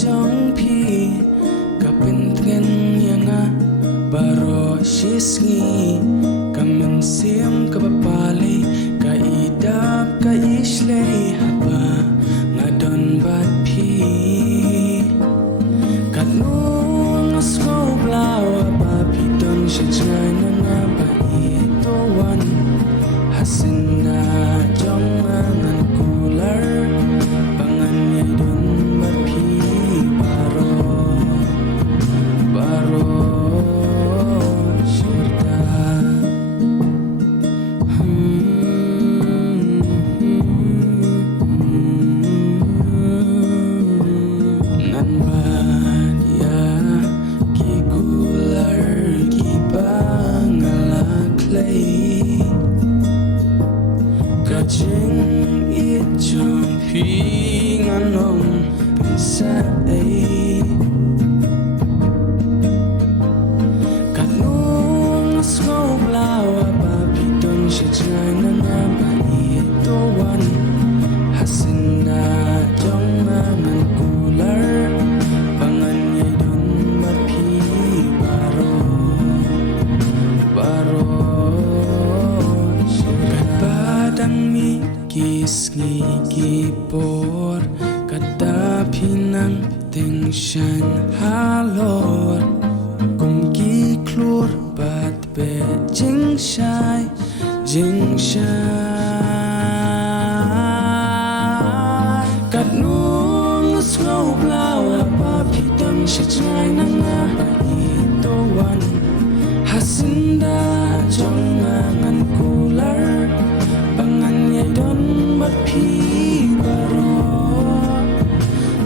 Jong pi kapin tgen yanga baro shisngi kamen siam kabapali ka idap ka ishlei haba ngadon bat pi kanung asko blawa ba piton shichnai nanga ba ito wan hasinda jong angan kular pangan yadon bat pi Kajing itong pinganong pinsay kanung asko blawa babiton shichnai nanga baitowan hasinda jong mangan kular pangan yaidon mapi baro padang mi kisngi gipor kata pinang tengshan halor kum ki klur bat be jing shai kat nung slow blawa pa pitam shichnai nanga ito wan hasinda jong mangan kular pangan yadon mat pi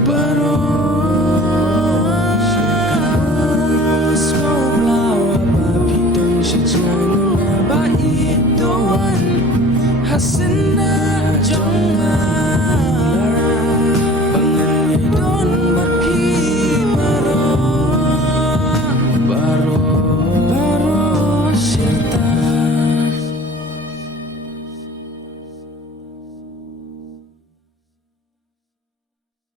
baro